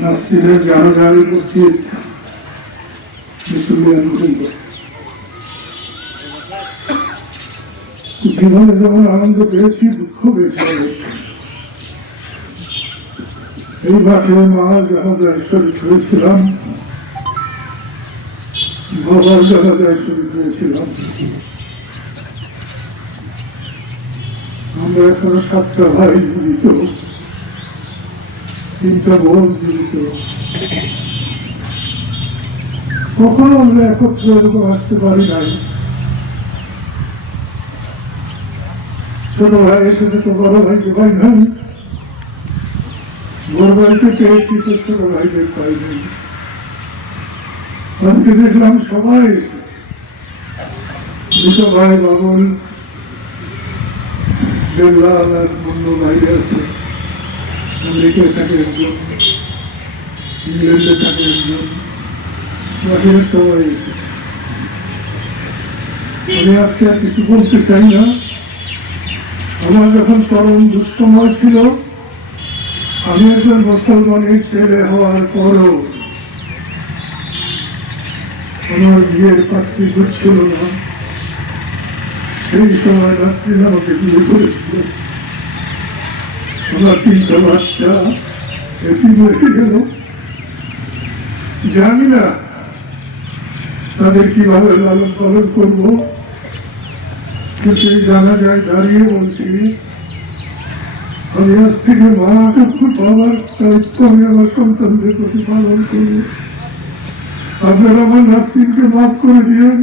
নাসরিনের জানাজার উপস্থিত। জীবনে যেমন আনন্দ পেয়েছি, দুঃখ পেয়েছি। এই মাঠে মা জাহাজায় শরীর হয়েছিলাম বাবার জাহাজায় শরীর হয়েছিলাম আমরা এখনও সাতটা ভাই জীবিত। তিনটা বোন জীবিত। কখনো আমরা একত্রে আসতে পারি নাই। ছোট ভাই এসেছে তো বড় ভাইকে পাই নাই বড় ভাইকে পেয়েছি, তো ছোট ভাইকে পাই নাই। আজকে দেখলাম সবাই এসেছে। দুটো ভাই বাবুল আমি আজকে আর কিছু বলতে চাই না আমার যখন চরম দুঃসময় ছিল আমি একজন মুসলমানের ছেলে হওয়ার পরও আমার বিয়ের পাত্রী ঘুরছিল না। সেই সময় নাসরিন আমাকে বিয়ে করেছিল আমার তিনটা বাচ্চা এটি হয়ে গেল জানি না তাদের কীভাবে লালন পালন করব কিন্তু জানা যায় দাঁড়িয়ে বলছি আমি আজ থেকে মা বাবার দায়িত্ব আমি আমার সন্তানদের প্রতি পালন করব আপনারা আমার নাসরিনকে মাফ করে দিয়েন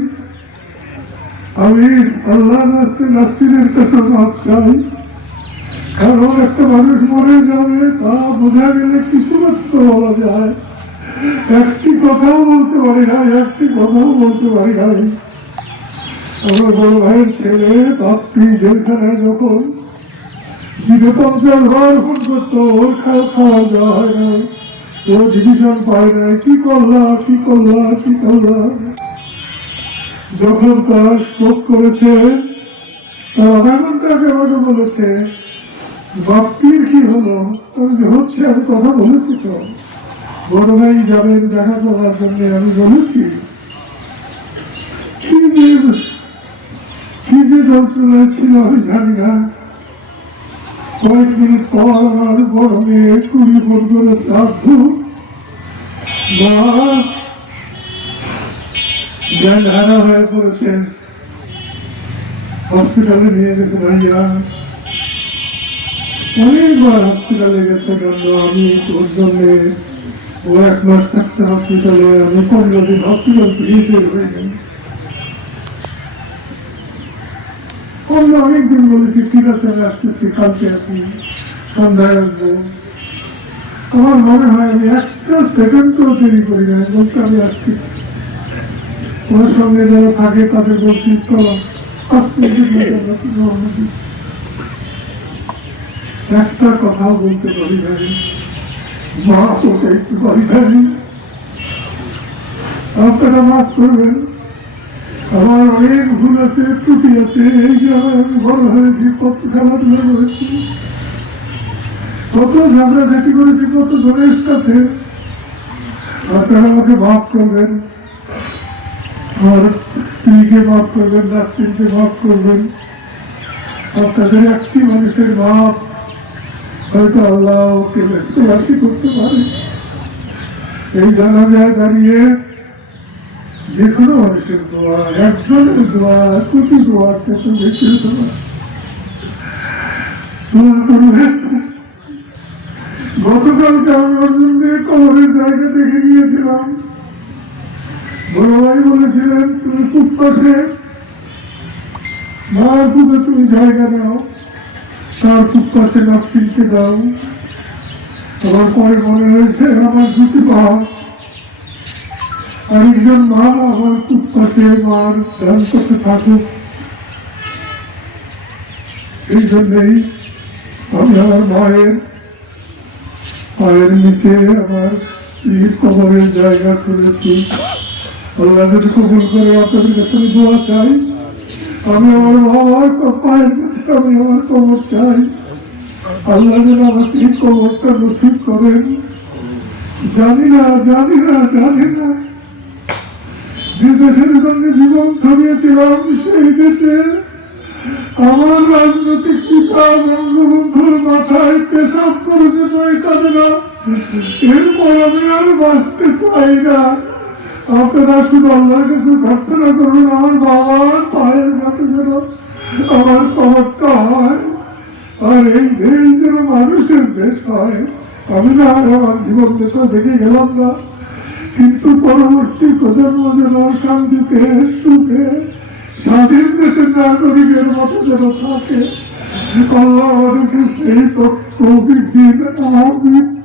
আমি আল্লাহ নাস্তে নাস্তিনের কাছে মাপ চাই। কারণ একটা মানুষ মরে যাবে, তা বোঝা গেলে কিছু মাত্র বলা যায়। একটি কথাও বলতে পারি না, একটি কথাও বলতে পারি না। আমার বড় ভাইয়ের ছেলে বাপ্পি জেলখানায় যখন ফোন করতো, ওর খাওয়া খাওয়া যাওয়া হয় না ও ডিভিশন পায় না কি করলা কি করলা কি করলা। যখন তার স্ট্রোক করেছে আমাকে বলেছে? বাপ্পির কি হলো? যে হচ্ছে, আমি কথা বলেছি তো। বড় ভাই যাবেন, দেখা করার জন্য আমি বলেছি। কি যে, কি যন্ত্রণা ছিল আমি জানি না। কয়েক মিনিট পর আমার বড় মেয়ে কুড়ি ফোন করে শ্রাদ্ধ। মা জ্ঞান হারা হয়ে পড়েছে। হসপিটালে নিয়ে গেছে ভাইয়া। অনেকবার হসপিটালে গেছে কেন? আমি ওর জন্য ও এক মাস থাকছে হসপিটালে, আমি পনেরো দিন হসপিটাল বের হয়ে গেল অন্য অনেকদিন বলেছি, ঠিক আছে, আমি আসতেছি, কালকে আসি, সন্ধ্যায় আসব। আমার মনে হয় আমি একটা সেকেন্ডও দেরি করি না বলতে আমি আসতেছি। ওর সঙ্গে যারা থাকে তাদের বলছি আমরা। একটা কথাও বলতে পারি নাই মা তো একটু পারি আমার ভুল আছে, ত্রুটি আছে, এই আমি বড় হয়েছি, কত খেলাধুলা করেছি। কত ঝগড়াঝাটি করেছি, কত জনের সাথে আপনারা আমাকে মাফ করবেন। আমার স্ত্রীকে মাফ করবেন নাস্তিনকে মাফ করবেন আপনাদের একটি মানুষের মাপ হয়তো আল্লাহ ওকে ব্যস্তবাসী করতে পারে এই জানা যায় দাঁড়িয়ে যে কোনো মানুষের দোয়া একজনের দোয়া কোটি দোয়া শেষে দেখতে দোয়া দোয়া করবেন গতকালকে আমি অর্জুন দিয়ে কবরের জায়গা দেখে গিয়েছিলাম বলেছিলেন, তুমি পাশে তুমি জায়গা নাও। তার পাশে দাও। আমার পরে মনে হয়েছে আমার দুটি আরেকজন মা আমার খুব পাশে মার ধ্যান করতে থাকুক। এই জন্যই আমি আমার মায়ের পায়ের নিচে আমার কবরের জায়গা করেছি আমার না না না। জীবন ছড়িয়েছিলাম সেই দেশে আমার রাজনৈতিক পিতা, বঙ্গবন্ধুর মাথায় পেশাব করেছে শয়তানেরা এরপর আমি আর বাঁচতে চাই না। আপনারা শুধু আল্লাহর কাছে প্রার্থনা করুন? আমার বাবার পায়ের কাছে যেন আমার খবরটা হয় আর এই দেশ যেন মানুষের দেশ হয়। আমি না আমার জীবন দেশা দেখে গেলাম না। কিন্তু পরবর্তী প্রজন্ম যেন শান্তিতে, সুখে, স্বাধীন দেশের নাগরিকের মতো যেন থাকে। আল্লাহ আমাদেরকে সেই তথ্য দিন আমিন